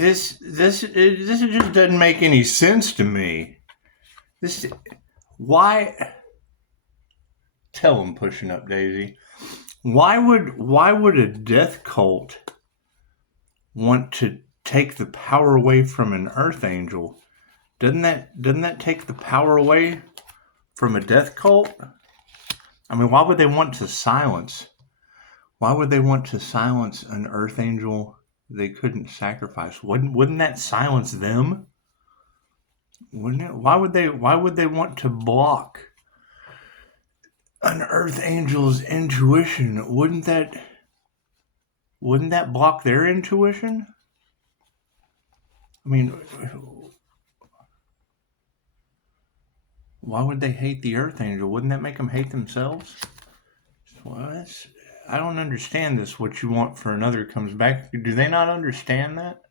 this just doesn't make any sense to me. Why? Tell them, pushing up, Daisy. Why would a death cult want to take the power away from an earth angel? Doesn't that take the power away from a death cult? I mean, why would they want to silence? Why would they want to silence an earth angel they couldn't sacrifice? Wouldn't that silence them? Wouldn't it? Why would they want to block an earth angel's intuition? Wouldn't that block their intuition? I mean, why would they hate the earth angel? Wouldn't that make them hate themselves? Well, I don't understand this. What you want for another comes back. Do they not understand that?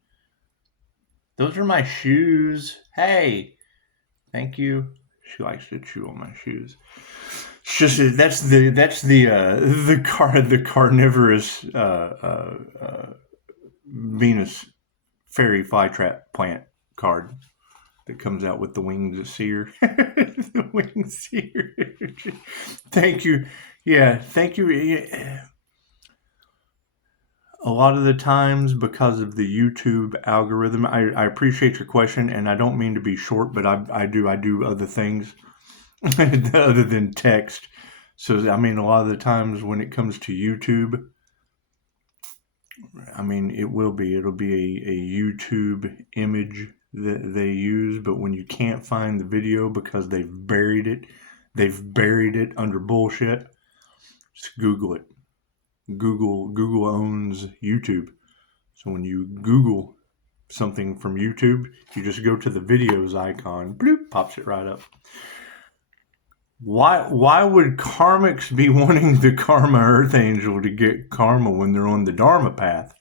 Those are my shoes. Hey, thank you. She likes to chew on my shoes. It's just that's the carnivorous Venus fairy flytrap plant card that comes out with the wings of seer. The wings seer. Thank you. Yeah, thank you. Yeah. A lot of the times, because of the YouTube algorithm, I appreciate your question, and I don't mean to be short, but I do other things other than text. So, I mean, a lot of the times when it comes to YouTube, I mean, it'll be a YouTube image that they use, but when you can't find the video because they've buried it under bullshit, just Google it. Google owns YouTube. So when you Google something from YouTube, you just go to the videos icon, bloop, pops it right up. Why would karmics be wanting the karma earth angel to get karma when they're on the dharma path?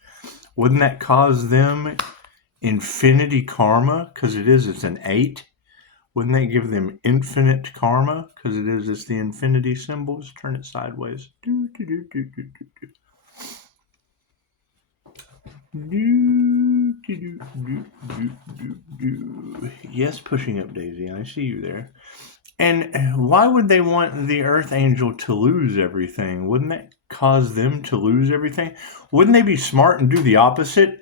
Wouldn't that cause them infinity karma? Because it's an 8. Wouldn't that give them infinite karma? Because it's the infinity symbol. Just turn it sideways. Yes, pushing up, Daisy. I see you there. And why would they want the earth angel to lose everything? Wouldn't that cause them to lose everything? Wouldn't they be smart and do the opposite?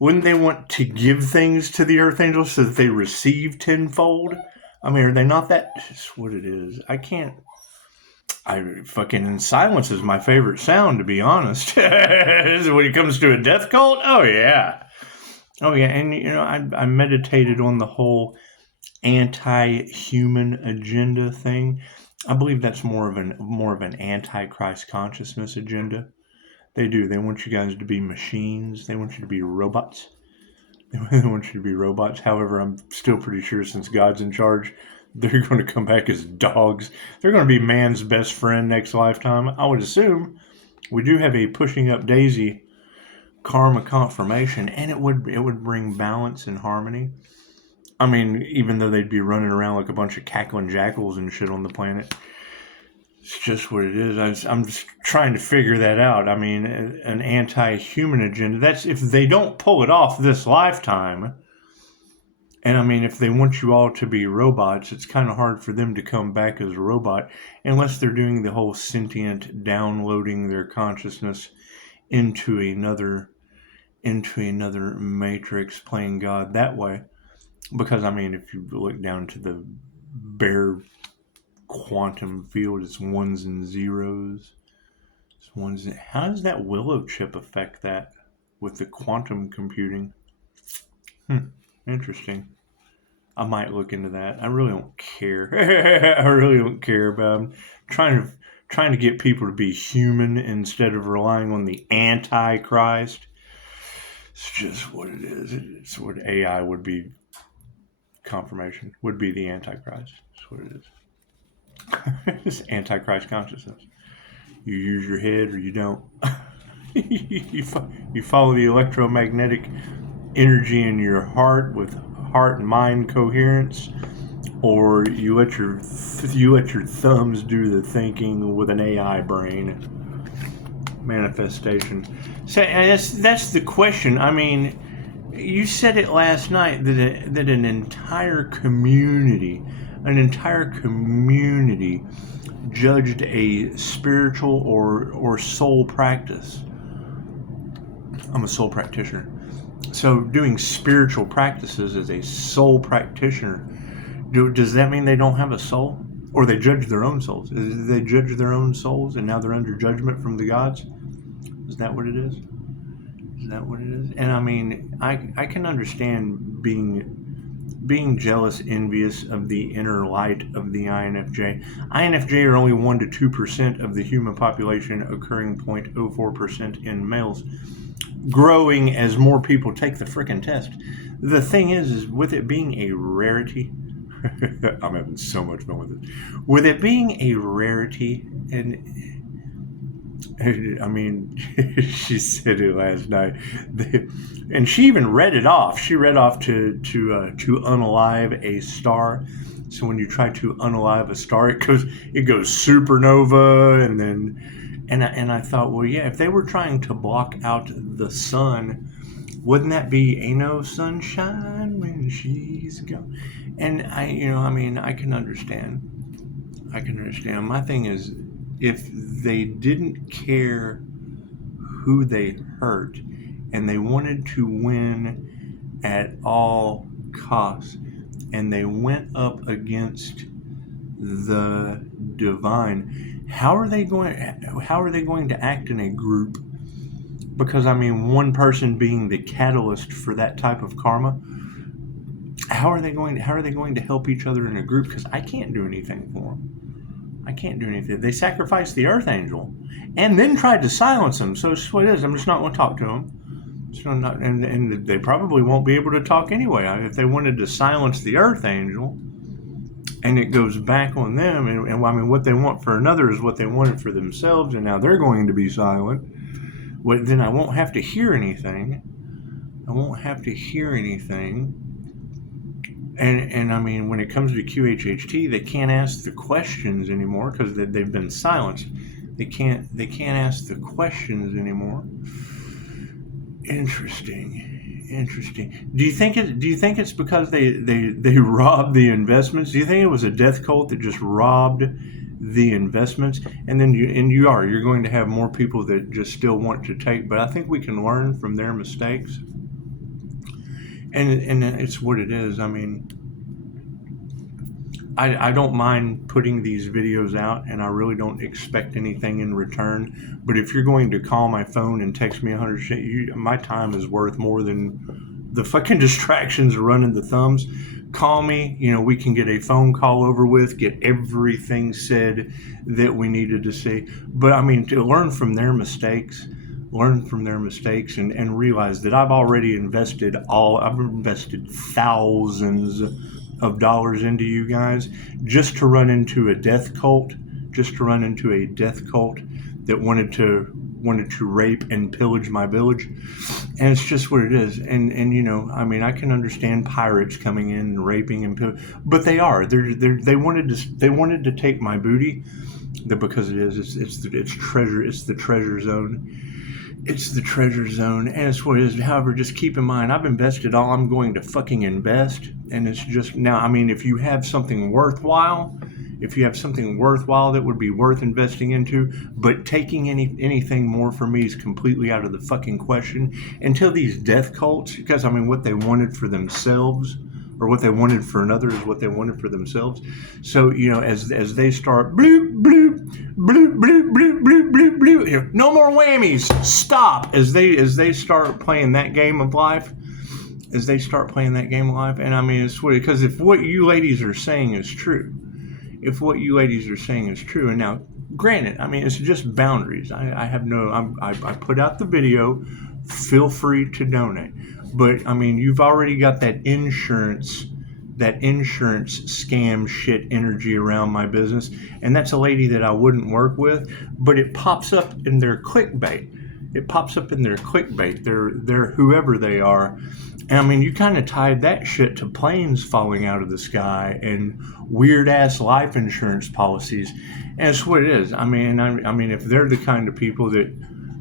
Wouldn't they want to give things to the earth angel so that they receive tenfold? I mean, are they not that? That's what it is. Fucking silence is my favorite sound, to be honest. When it comes to a death cult, oh yeah. And I meditated on the whole anti-human agenda thing. I believe that's more of an antichrist consciousness agenda. They want you guys to be machines. They want you to be robots. They want you to be robots. However, I'm still pretty sure since God's in charge, they're going to come back as dogs. They're going to be man's best friend next lifetime. I would assume. We do have a pushing up Daisy karma confirmation, and it would bring balance and harmony. I mean, even though they'd be running around like a bunch of cackling jackals and shit on the planet. It's just what it is. I'm just trying to figure that out. I mean, an anti-human agenda. That's if they don't pull it off this lifetime. And I mean, if they want you all to be robots, it's kind of hard for them to come back as a robot unless they're doing the whole sentient downloading their consciousness into another matrix, playing God that way. Because I mean, if you look down to the bare quantum field, it's ones and zeros. How does that willow chip affect that with the quantum computing? Interesting. I might look into that. I really don't care. I really don't care, but I'm trying to get people to be human instead of relying on the Antichrist. It's just what it is. It's what AI would be. Confirmation would be the Antichrist. That's what it is. It's Antichrist consciousness. You use your head or you don't. You follow the electromagnetic energy in your heart with heart and mind coherence, or you let your thumbs do the thinking with an AI brain. Manifestation. So that's the question. I mean, You said it last night that an entire community judged a spiritual or soul practice. I'm a soul practitioner. So doing spiritual practices as a soul practitioner, does that mean they don't have a soul? Or they judge their own souls? They judge their own souls and now they're under judgment from the gods? Is that what it is? Is that what it is? And I mean, I can understand being jealous, envious of the inner light of the INFJ. INFJ are only 1 to 2% of the human population, occurring 0.04% in males, growing as more people take the frickin' test. The thing is with it being a rarity, I'm having so much fun with it. With it being a rarity, and I mean, she said it last night, and she even read it off. She read off to unalive a star. So when you try to unalive a star, it goes supernova, and then, and I thought, well, yeah, if they were trying to block out the sun, wouldn't that be ain't no sunshine when she's gone? And I can understand. My thing is, if they didn't care who they hurt and they wanted to win at all costs and they went up against the divine, how are they going to act in a group? Because I mean, one person being the catalyst for that type of karma, how are they going to help each other in a group? Because I can't do anything for them. I can't do anything. They sacrificed the Archangel and then tried to silence him. So it's what it is. I'm just not going to talk to him. So and they probably won't be able to talk anyway. If they wanted to silence the Archangel and it goes back on them, and I mean, what they want for another is what they wanted for themselves, and now they're going to be silent. Well, then I won't have to hear anything. And I mean, when it comes to QHHT, they can't ask the questions anymore because they've been silenced. They can't ask the questions anymore. Interesting. Do you think it's because they robbed the investments? Do you think it was a death cult that just robbed the investments? And then you're going to have more people that just still want to take, but I think we can learn from their mistakes. And it's what it is. I mean, I don't mind putting these videos out, and I really don't expect anything in return. But if you're going to call my phone and text me 100 shit, my time is worth more than the fucking distractions of running the thumbs. Call me. We can get a phone call over with, get everything said that we needed to say. But I mean, to learn from their mistakes. And realize that I've invested thousands of dollars into you guys just to run into a death cult that wanted to rape and pillage my village. And it's just what it is. And I mean, I can understand pirates coming in and raping and but they wanted to take my booty, because it's the treasure zone. It's the treasure zone, and it's what it is. However, just keep in mind, I've invested all I'm going to fucking invest, and it's just now. I mean, if you have something worthwhile that would be worth investing into, but taking anything more from me is completely out of the fucking question. Until these death cults, because I mean, what they wanted for themselves, or what they wanted for another, is what they wanted for themselves. So as they start bloop bloop bloop bloop bloop bloop bloop bloop, no more whammies. Stop. As they start playing that game of life, and I mean, it's weird, because if what you ladies are saying is true, and now granted, I mean, it's just boundaries. I put out the video. Feel free to donate. But I mean, you've already got that insurance scam shit energy around my business, and that's a lady that I wouldn't work with, but it pops up in their clickbait. They're whoever they are. And I mean, you kind of tied that shit to planes falling out of the sky and weird ass life insurance policies, and it's what it is. I mean, if they're the kind of people that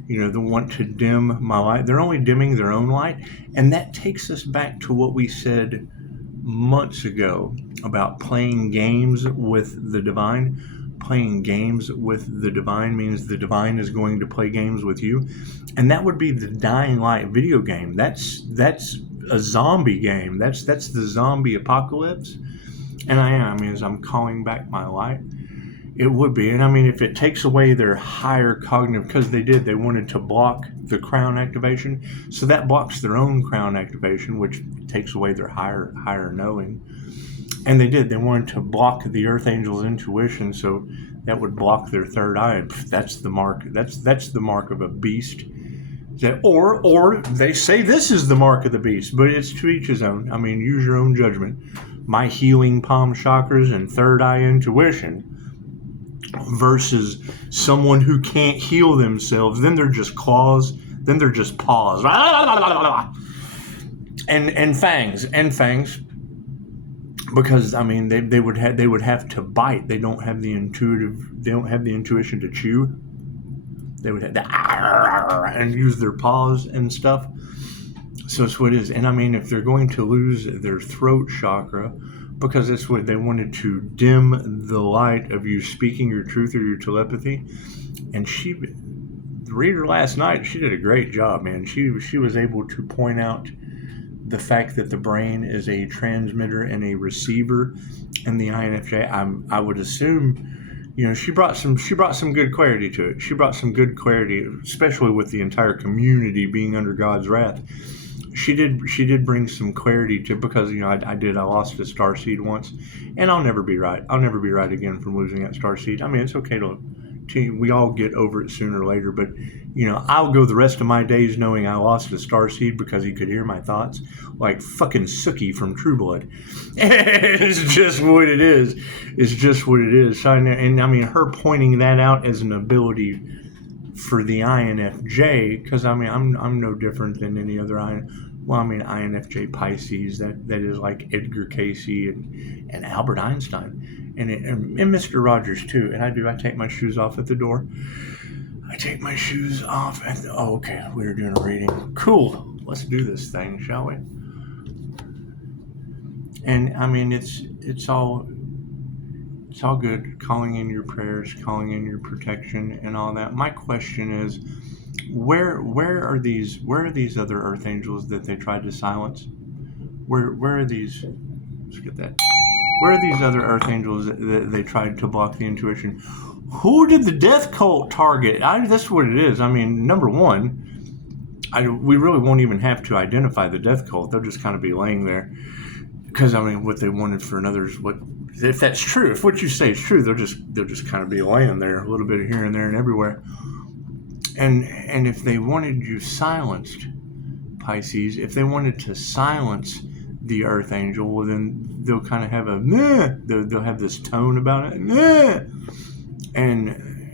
They want to dim my light. They're only dimming their own light. And that takes us back to what we said months ago about playing games with the divine. Playing games with the divine means the divine is going to play games with you. And that would be the Dying Light video game. That's a zombie game. That's the zombie apocalypse. And as I'm calling back my light, it would be. And if it takes away their higher cognitive, because they wanted to block the crown activation. So that blocks their own crown activation, which takes away their higher knowing. And they wanted to block the Earth Angel's intuition, so that would block their third eye. That's the mark. That's the mark of a beast. Or they say this is the mark of the beast, but it's to each his own. Use your own judgment. My healing palm chakras and third eye intuition versus someone who can't heal themselves. Then they're just claws. Then they're just paws. And fangs. Because they would have to bite. They don't have the intuition to chew. They would have to and use their paws and stuff. So it's what it is. And if they're going to lose their throat chakra, because that's what they wanted to dim the light of you speaking your truth or your telepathy. And the reader last night, she did a great job, man. She was able to point out the fact that the brain is a transmitter and a receiver, and the INFJ, I would assume, she brought some good clarity to it. She brought some good clarity, especially with the entire community being under God's wrath. She did bring some clarity to, because I lost a starseed once, and I'll never be right. I'll never be right again from losing that starseed. It's okay to we all get over it sooner or later, but I'll go the rest of my days knowing I lost a starseed because he could hear my thoughts, like fucking Sookie from True Blood. It's just what it is. It's just what it is. And her pointing that out as an ability for the INFJ, because I'm no different than any other INFJ Pisces, that is like Edgar Cayce and Albert Einstein. And Mr. Rogers too. And I take my shoes off at the door. I take my shoes off okay, we're doing a reading. Cool. Let's do this thing, shall we? And it's all good, calling in your prayers, calling in your protection and all that. My question is, where are these other Earth Angels that they tried to silence? Where are these? Let's get that. Where are these other Earth Angels that they tried to block the intuition? Who did the death cult target? That's what it is. Number one, we really won't even have to identify the death cult. They'll just kind of be laying there. Because what they wanted for another's, if that's true, if what you say is true, they'll just kind of be laying there, a little bit of here and there and everywhere. And if they wanted you silenced, Pisces, if they wanted to silence the Earth Angel, well, then they'll kind of have they'll have this tone about it, and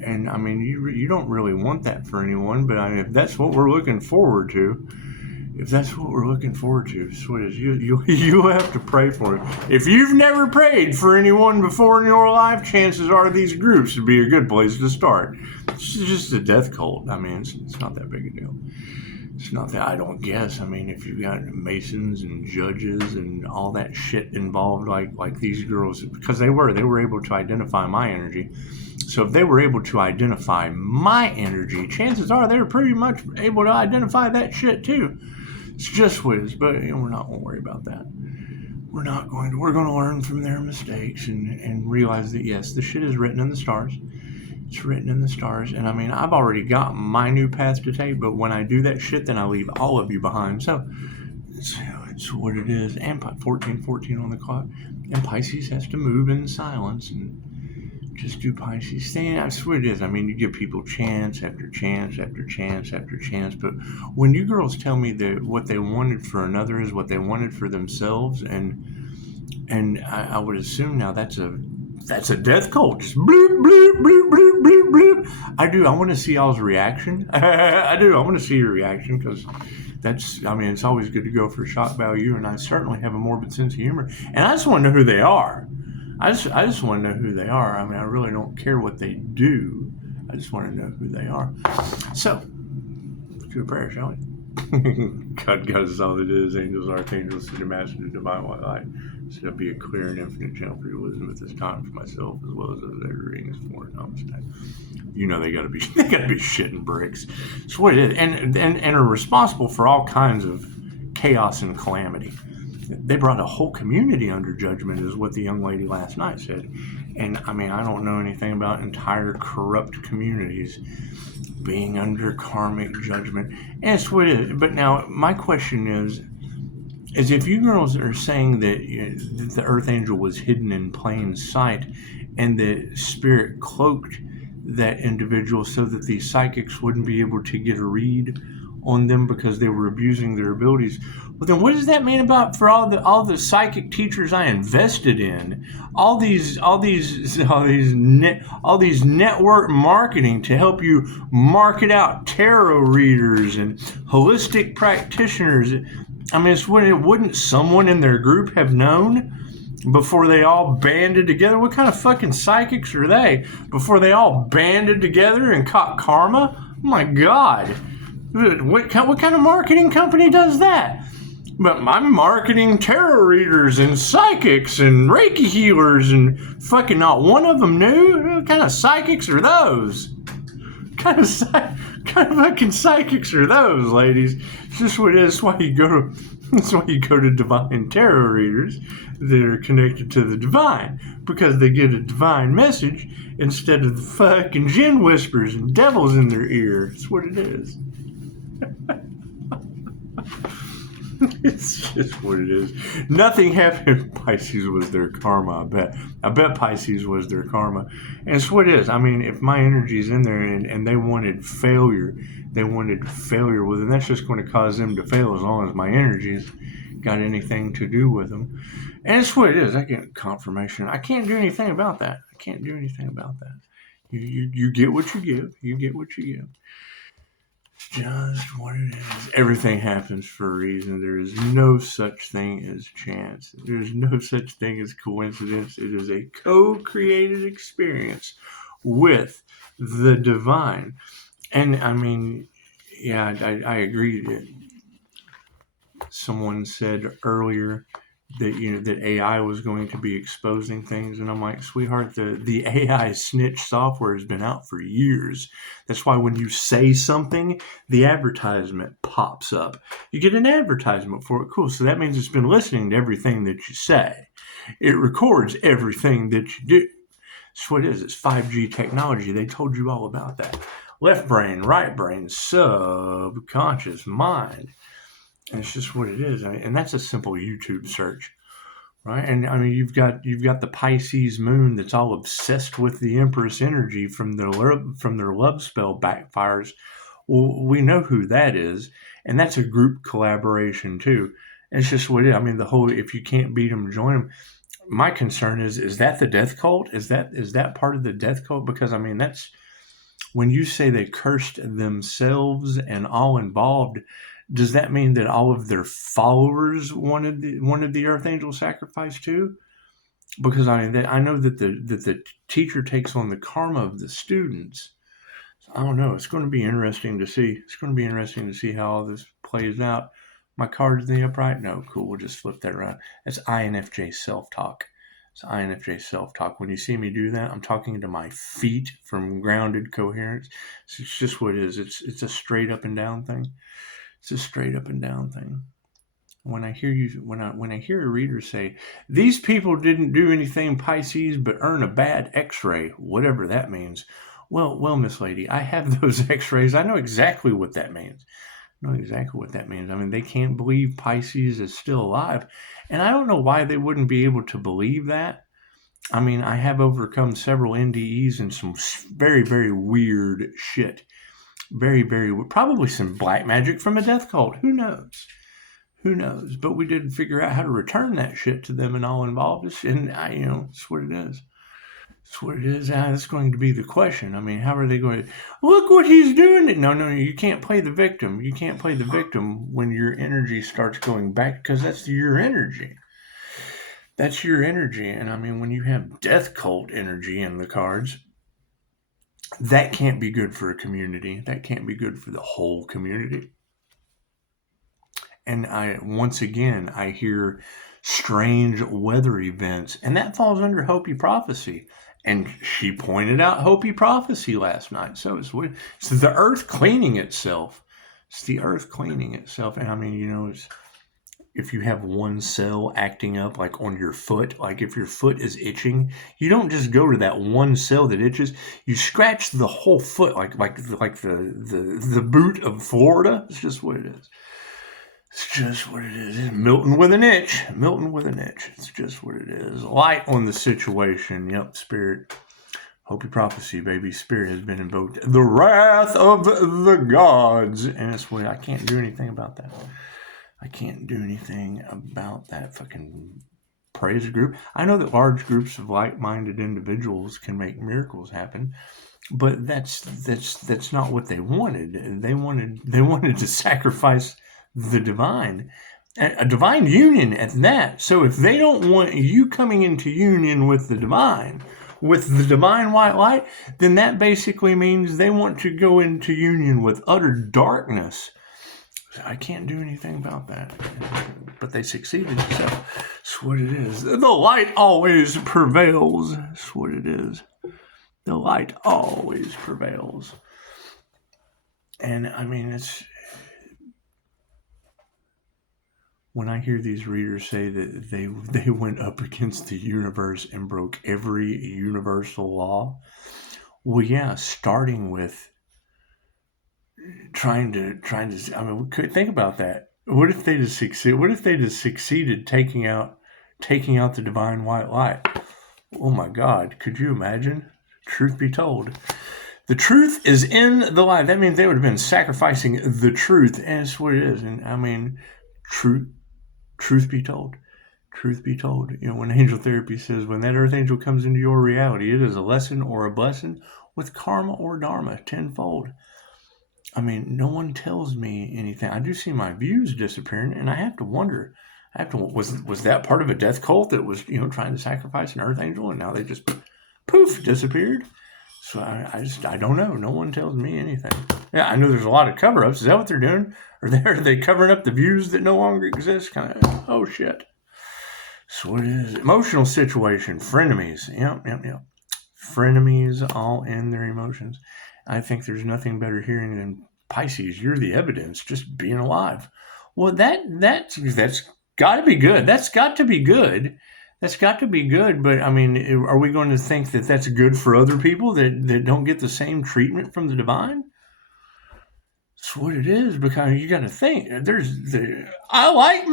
you don't really want that for anyone, but if that's what we're looking forward to, that's what it is. You have to pray for it. If you've never prayed for anyone before in your life, chances are these groups would be a good place to start. It's just a death cult. It's not that big a deal. It's not that, I don't guess. If you've got Masons and judges and all that shit involved, like these girls, because they were able to identify my energy. So if they were able to identify my energy, chances are they're pretty much able to identify that shit too. It's just what it is, but we're not going to worry about that. We're going to learn from their mistakes and realize that, yes, the shit is written in the stars. It's written in the stars. And I've already got my new path to take, but when I do that shit, then I leave all of you behind. So it's what it is. And 14:14 on the clock. And Pisces has to move in silence and just do Pisces thing. That's what it is. You give people chance after chance after chance after chance. But when you girls tell me that what they wanted for another is what they wanted for themselves, and I would assume now that's a death cult. Just bloop, bloop, bloop, bloop, bloop, bloop. I want to see y'all's reaction. I do. I want to see your reaction, because it's always good to go for shock value, and I certainly have a morbid sense of humor. And I just want to know who they are. I just want to know who they are. I really don't care what they do. I just want to know who they are. So, do a prayer, shall we? God is all it is. Angels, archangels, send a master to divine white light. So it'll be a clear and infinite channel for your wisdom at this time for myself as well as those that are reading this for Namaste. You know they gotta be shitting bricks. That's what it is, and are responsible for all kinds of chaos and calamity. They brought a whole community under judgment, is what the young lady last night said. And I mean, I don't know anything about entire corrupt communities being under karmic judgment. And it's what it is. But now, my question is if you girls are saying that the Earth Angel was hidden in plain sight and the spirit cloaked that individual so that the psychics wouldn't be able to get a read on them because they were abusing their abilities, well, then what does that mean about for all the psychic teachers I invested in, all these network marketing to help you market out tarot readers and holistic practitioners? I mean, wouldn't someone in their group have known before they all banded together? What kind of fucking psychics are they? Before they all banded together and caught karma? Oh my God. What kind of marketing company does that? But I'm marketing tarot readers and psychics and Reiki healers and fucking not one of them knew? What kind of psychics are those? What kind of fucking psychics are those, ladies? It's just what it is. That's why you go to divine tarot readers that are connected to the divine, because they get a divine message instead of the fucking jinn whispers and devils in their ear. That's what it is. It's just what it is. Nothing happened. Pisces was their karma, I bet Pisces was their karma. And it's what it is. I mean, if my energy's in there and they wanted failure with it, that's just going to cause them to fail as long as my energy's got anything to do with them. And it's what it is. I get confirmation. I can't do anything about that. You get what you give. You get what you give. Just what it is. Everything happens for a reason. There is no such thing as chance. There's no such thing as coincidence. It is a co-created experience with the divine. And I mean, yeah, I agree that someone said earlier that that AI was going to be exposing things, and I'm like, sweetheart, the AI snitch software has been out for years. That's why when you say something, the advertisement pops up. You get an advertisement for it. Cool. So that means it's been listening to everything that you say. It records everything that you do. That's what it is. It's 5G technology. They told you all about that. Left brain, right brain, subconscious mind. And it's just what it is. And that's a simple YouTube search, right? And I mean, you've got the Pisces moon that's all obsessed with the Empress energy from their love spell backfires. Well, we know who that is, and that's a group collaboration too. And it's just what it is. I mean, the whole if you can't beat them, join them. My concern is that the death cult? Is that part of the death cult? Because I mean, that's when you say they cursed themselves and all involved. Does that mean that all of their followers wanted the Earth Angel sacrifice too? Because I mean, I know that the teacher takes on the karma of the students. So I don't know. It's going to be interesting to see. It's going to be interesting to see how all this plays out. My card's in the upright. No, cool. We'll just flip that around. That's INFJ self-talk. It's INFJ self-talk. When you see me do that, I'm talking to my feet from grounded coherence. So it's just what it is. It's a straight up and down thing. It's a straight up and down thing. When I hear a reader say, these people didn't do anything, Pisces, but earn a bad x-ray, whatever that means. Well, Miss Lady, I have those x-rays. I know exactly what that means. I mean, they can't believe Pisces is still alive. And I don't know why they wouldn't be able to believe that. I mean, I have overcome several NDEs and some very, very weird shit. Very, very, probably some black magic from a death cult. Who knows? But we did figure out how to return that shit to them and all involved. And it's what it is. It's what it is. That's going to be the question. I mean, how are they going to, look what he's doing? No, you can't play the victim. You can't play the victim when your energy starts going back, because that's your energy. That's your energy. And I mean, when you have death cult energy in the cards, that can't be good for a community. That can't be good for the whole community. And once again, I hear strange weather events, and that falls under Hopi prophecy. And she pointed out Hopi prophecy last night. So it's the earth cleaning itself. It's the earth cleaning itself. And I mean, it's, if you have one cell acting up, like on your foot, like if your foot is itching, you don't just go to that one cell that itches. You scratch the whole foot, like the boot of Florida. It's just what it is. It's just what it is. It's Milton with an itch. Milton with an itch. It's just what it is. Light on the situation. Yep, spirit. Hopi prophecy, baby. Spirit has been invoked. The wrath of the gods. And it's what I can't do anything about that. I can't do anything about that fucking praise group. I know that large groups of like-minded individuals can make miracles happen, but that's not what they wanted. They wanted to sacrifice the divine, a divine union at that. So if they don't want you coming into union with the divine white light, then that basically means they want to go into union with utter darkness. I can't do anything about that, but they succeeded, so that's what it is. The light always prevails. That's what it is. The light always prevails. And I mean, it's, when I hear these readers say that they went up against the universe and broke every universal law, well, yeah, starting with trying to. I mean, we could think about that. What if they just succeed? What if they just succeeded taking out the divine white light? Oh my God! Could you imagine? Truth be told, the truth is in the light. That means they would have been sacrificing the truth, and it's what it is. And I mean, truth be told. Truth be told, when angel therapy says, when that earth angel comes into your reality, it is a lesson or a blessing with karma or dharma tenfold. I mean, no one tells me anything. I do see my views disappearing, and I have to wonder. Was that part of a death cult that was trying to sacrifice an earth angel, and now they just poof disappeared? So I don't know. No one tells me anything. Yeah, I know there's a lot of cover-ups. Is that what they're doing? Are they covering up the views that no longer exist? Kind of. Oh shit. So what is emotional situation? Frenemies. Yep. Frenemies all in their emotions. I think there's nothing better hearing than Pisces. You're the evidence, just being alive. Well, that's got to be good. That's got to be good. That's got to be good. But I mean, are we going to think that that's good for other people that don't get the same treatment from the divine? That's what it is, because you got to think. I like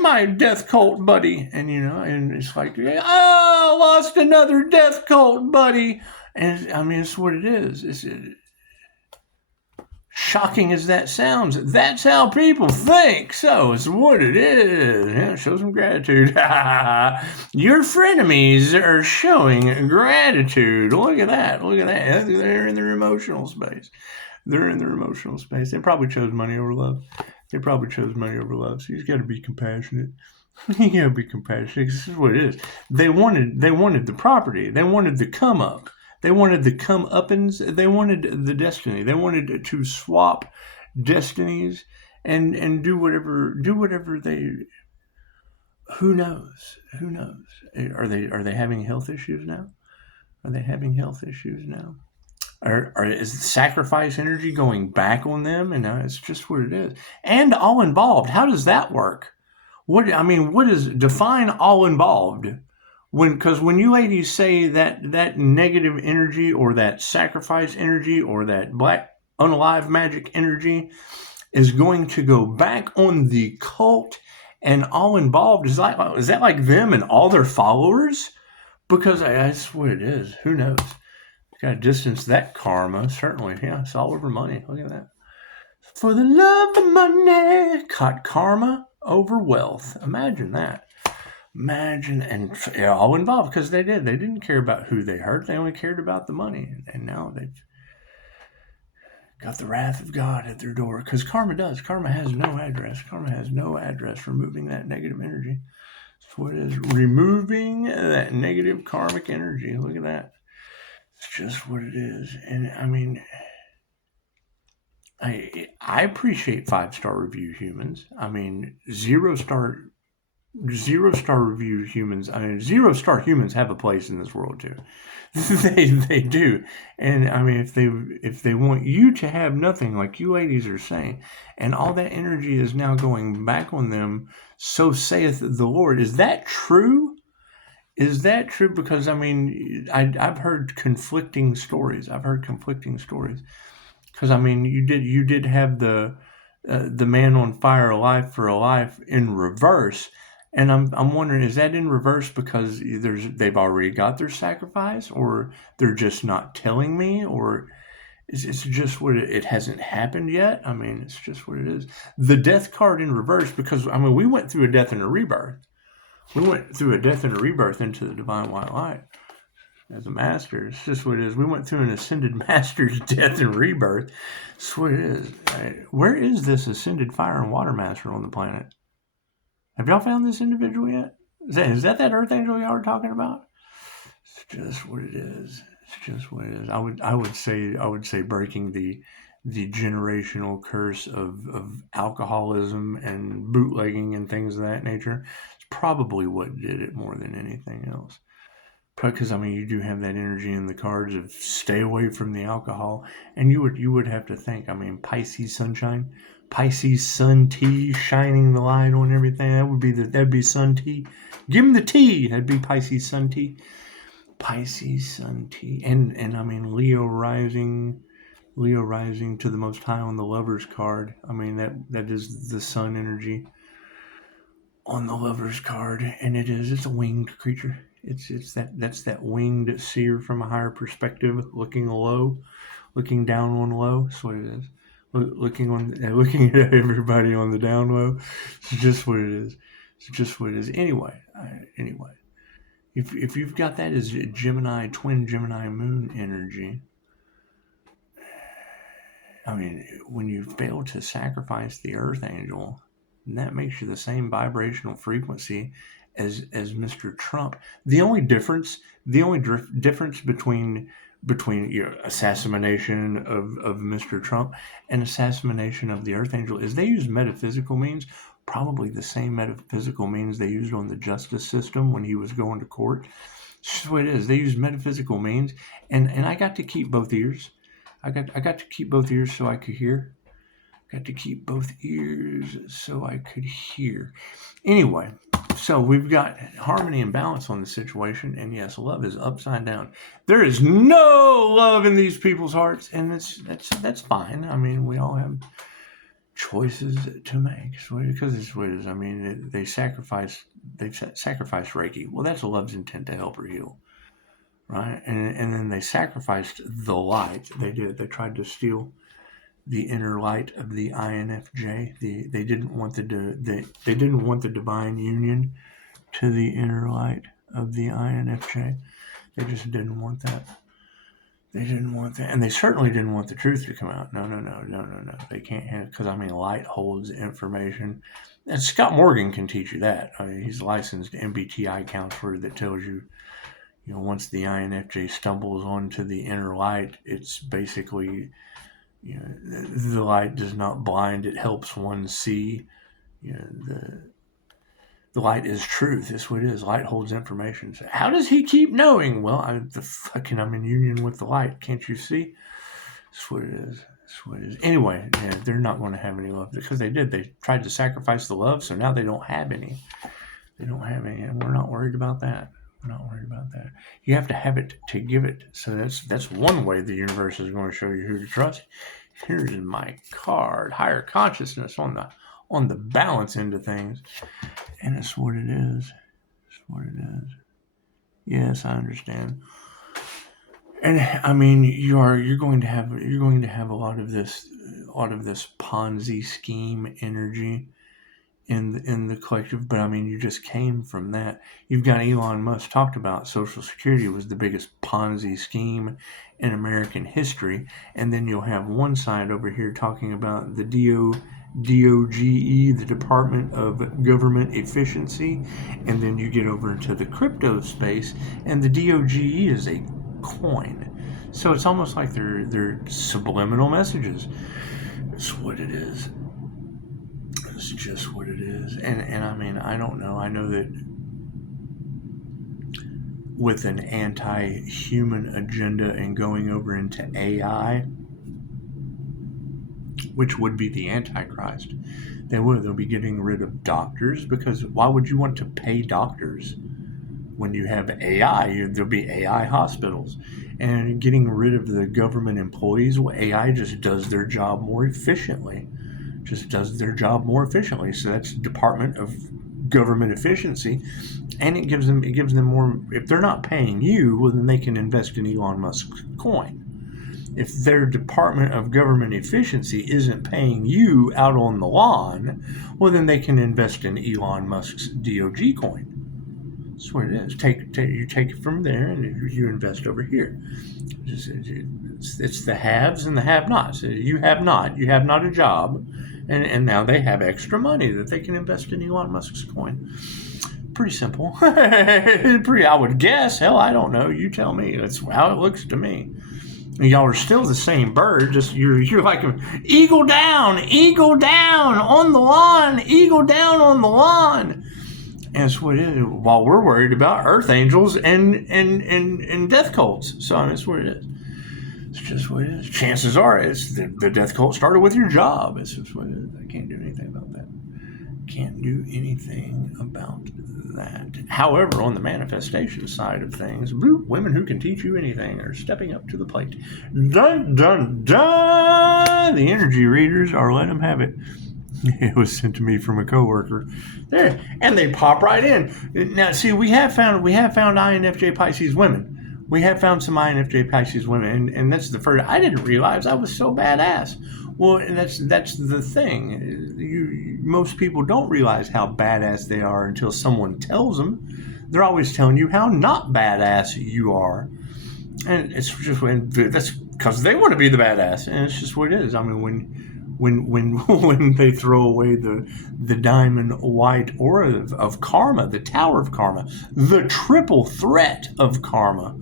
my death cult buddy, and and it's like, I lost another death cult buddy. And I mean, it's what it is. It's shocking as that sounds. That's how people think. So it's what it is. Yeah, show some gratitude. Your frenemies are showing gratitude. Look at that. They're in their emotional space. They probably chose money over love. So you got to be compassionate. You got to be compassionate. This is what it is. They wanted the property. They wanted the come up. They wanted the come-uppins. They wanted the destiny. They wanted to swap destinies and do whatever they. Who knows? Are they having health issues now? Is sacrifice energy going back on them? And now it's just what it is. And all involved. How does that work? What is define all involved? Because when you ladies say that negative energy or that sacrifice energy or that black unalive magic energy is going to go back on the cult and all involved, is that like them and all their followers? Because that's what it is. Who knows? Got to distance that karma, certainly. Yeah, it's all over money. Look at that. For the love of money, caught karma over wealth. Imagine that. And all involved, because they didn't care about who they hurt. They only cared about the money. And now they've got the wrath of God at their door, because karma has no address. Removing that negative energy. That's what it is. Removing that negative karmic energy. Look at that. just what it is. And I mean, I appreciate 5-star review humans. I mean, 0-star review humans. I mean, 0-star humans have a place in this world too. they do. And I mean, if they want you to have nothing, like you ladies are saying, and all that energy is now going back on them, so saith the Lord. Is that true? Is that true? Because I mean, I've heard conflicting stories. Because I mean, you did have the man on fire, alive for a life in reverse. And I'm wondering, is that in reverse because they've already got their sacrifice, or they're just not telling me, or is it's just what it hasn't happened yet? I mean, it's just what it is. The death card in reverse, because I mean, we went through a death and a rebirth. We went through a death and a rebirth into the divine white light as a master. It's just what it is. We went through an ascended master's death and rebirth. That's what it is. Where is this ascended fire and water master on the planet? Have y'all found this individual yet? Is that Earth Angel y'all were talking about? It's just what it is. It's just what it is. I would say breaking the generational curse of alcoholism and bootlegging and things of that nature. It's probably what did it more than anything else. Because I mean, you do have that energy in the cards of stay away from the alcohol, and you would have to think. I mean, Pisces sunshine, Pisces sun tea, shining the light on everything. That'd be sun tea. Give him the tea. That'd be Pisces sun tea, Pisces sun tea, and I mean Leo rising to the Most High on the Lover's card. I mean that is the sun energy on the Lover's card, and it's a winged creature. That's that winged seer from a higher perspective, looking down on low. That's what it is. Looking at everybody on the down low. It's just what it is. Anyway, if you've got that as Gemini, twin Gemini moon energy, I mean, when you fail to sacrifice the Earth Angel, that makes you the same vibrational frequency as Mr. Trump. The only difference between assassination of Mr. Trump and assassination of the Earth Angel is they use metaphysical means, probably the same metaphysical means they used on the justice system when he was going to court. It's just the way it is. They use metaphysical means, and I got to keep both ears. I got to keep both ears so I could hear. Got to keep both ears so I could hear. Anyway, so we've got harmony and balance on the situation, and yes, love is upside down. There is no love in these people's hearts, and that's fine. I mean, we all have choices to make. So because it's what it is. I mean, they've sacrificed Reiki. Well, that's a love's intent to help her heal, right? And then they sacrificed the light. They did. They tried to steal the inner light of the INFJ. They didn't want they didn't want the divine union to the inner light of the INFJ. They just didn't want that. They didn't want that, and they certainly didn't want the truth to come out. No. They can't have, because I mean, light holds information, and Scott Morgan can teach you that. I mean, he's a licensed MBTI counselor that tells you, once the INFJ stumbles onto the inner light, it's basically, the light does not blind; it helps one see. The light is truth. That's what it is. Light holds information. So how does he keep knowing? Well, I'm in union with the light. Can't you see? That's what it is. Anyway, they're not going to have any love because they did. They tried to sacrifice the love, so now they don't have any. And we're not worried about that. You have to have it to give it. So that's one way the universe is going to show you who to trust. Here's my card: higher consciousness on the balance end of things. And it's what it is. Yes, I understand. And I mean, you're going to have a lot of this Ponzi scheme energy in the collective. But I mean, you just came from that. You've got Elon Musk talked about Social Security was the biggest Ponzi scheme in American history, and then you'll have one side over here talking about the DOGE, the Department of Government Efficiency, and then you get over into the crypto space, and the DOGE is a coin. So it's almost like they're subliminal messages. It's what it is. It's just what it is. And I mean, I don't know. I know that with an anti-human agenda and going over into AI, which would be the Antichrist, they'll be getting rid of doctors, because why would you want to pay doctors when you have AI? There'll be AI hospitals. And getting rid of the government employees, well, AI just does their job more efficiently. So that's Department of Government Efficiency. And it gives them more. If they're not paying you, well, then they can invest in Elon Musk's coin. If their Department of Government Efficiency isn't paying you out on the lawn, well, then they can invest in Elon Musk's DOG coin. That's what it is. You take it from there and you invest over here. It's the haves and the have-nots. You have not a job, and now they have extra money that they can invest in Elon Musk's coin. Pretty simple. I would guess. Hell, I don't know. You tell me. That's how it looks to me. Y'all are still the same bird. Just you're like eagle down on the lawn, eagle down on the lawn. And that's what it is. While we're worried about earth angels and death cults. So that's what it is. It's just what it is. Chances are it's the death cult started with your job. It's just what it is. I can't do anything about that. Can't do anything about that. However, on the manifestation side of things, women who can teach you anything are stepping up to the plate. Dun, dun, dun! The energy readers are letting them have it. It was sent to me from a coworker. There, and they pop right in. Now, see, we have found INFJ Pisces women. We have found some INFJ Pisces women, and that's the first. I didn't realize I was so badass. Well, and that's the thing. Most people don't realize how badass they are until someone tells them. They're always telling you how not badass you are, and it's just that's because they want to be the badass, and it's just what it is. I mean, when they throw away the diamond white aura of karma, the Tower of Karma, the triple threat of karma.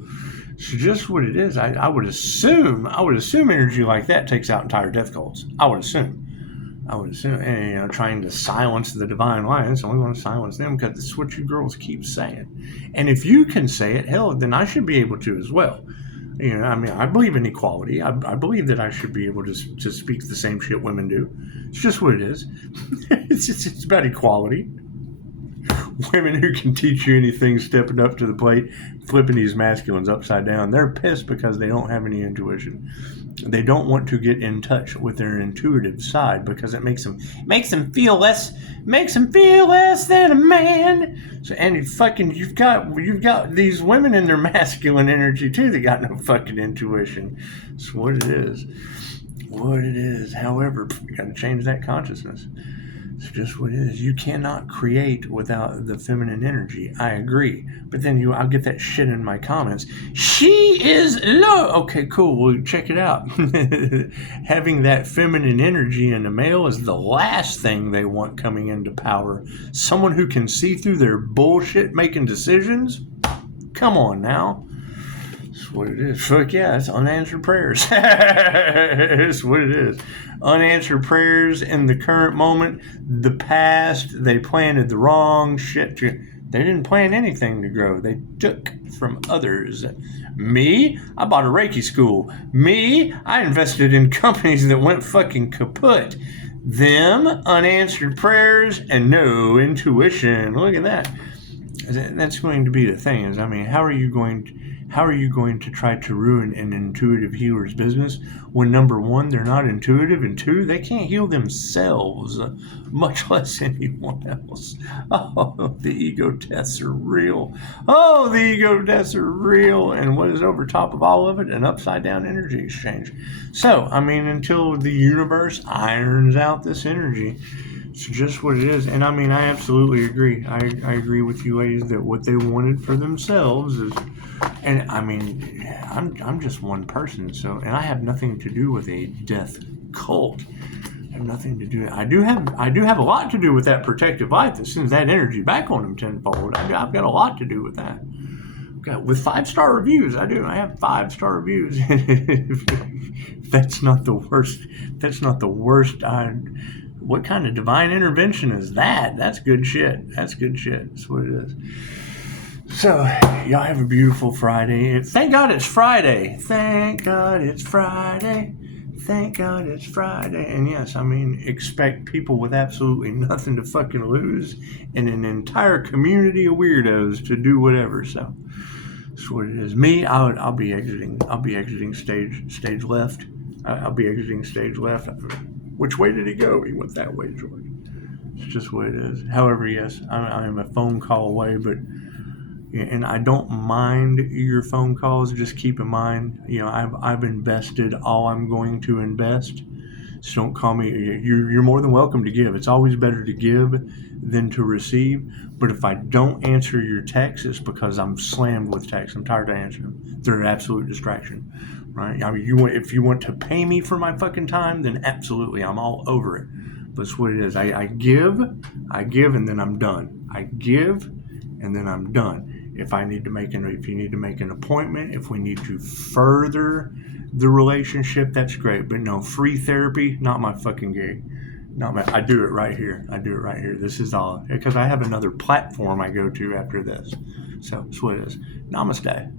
It's just what it is. I would assume energy like that takes out entire death cults. I would assume, and trying to silence the divine lions. I only want to silence them because it's what you girls keep saying. And if you can say it, hell, then I should be able to as well. I mean, I believe in equality. I believe that I should be able to speak the same shit women do. It's just what it is. It's about equality. Women who can teach you anything, stepping up to the plate, flipping these masculines upside down. They're pissed because they don't have any intuition. They don't want to get in touch with their intuitive side because it makes them feel less than a man. So, and you've got these women in their masculine energy too that got no fucking intuition. It's what it is. However, you got to change that consciousness. It's just what it is. You cannot create without the feminine energy. I agree. But then I'll get that shit in my comments. She is low. Okay, cool. Well, check it out. Having that feminine energy in a male is the last thing they want coming into power. Someone who can see through their bullshit making decisions? Come on now. That's what it is. Fuck yeah, it's unanswered prayers. That's what it is. Unanswered prayers in the current moment. The past, they planted the wrong shit. They didn't plan anything to grow. They took from others. Me, I bought a Reiki school. Me, I invested in companies that went fucking kaput. Them, unanswered prayers, and no intuition. Look at that. That's going to be the thing. How are you going to try to ruin an intuitive healer's business when, number one, they're not intuitive, and two, they can't heal themselves, much less anyone else? Oh, the ego deaths are real. And what is over top of all of it? An upside down energy exchange. So, until the universe irons out this energy, it's just what it is. And I absolutely agree. I agree with you ladies that what they wanted for themselves is, and I'm just one person, and I have nothing to do with a death cult. I have nothing to do. I do have a lot to do with that protective light that sends that energy back on them tenfold. I've got a lot to do with that. with 5-star reviews. I do. I have 5-star reviews. That's not the worst. That's not the worst. What kind of divine intervention is that? That's good shit. That's good shit. That's what it is. So, y'all have a beautiful Friday. Thank God it's Friday. Thank God it's Friday. Thank God it's Friday. And yes, I mean, expect people with absolutely nothing to fucking lose and an entire community of weirdos to do whatever. So that's what it is. Me, I'll be exiting. I'll be exiting stage left. I'll be exiting stage left. Which way did he go? He went that way, George. It's just what it is. However, yes, I am a phone call away, but. And I don't mind your phone calls. Just keep in mind, I've invested all I'm going to invest. So don't call me. You're more than welcome to give. It's always better to give than to receive. But if I don't answer your texts, it's because I'm slammed with texts. I'm tired of answering them. They're an absolute distraction, right? I mean, if you want to pay me for my fucking time, then absolutely, I'm all over it. But it's what it is. I give, and then I'm done. I give, and then I'm done. If you need to make an appointment, if we need to further the relationship, that's great. But no, free therapy, not my fucking gig. I do it right here. This is all because I have another platform I go to after this. So that's what it is. Namaste.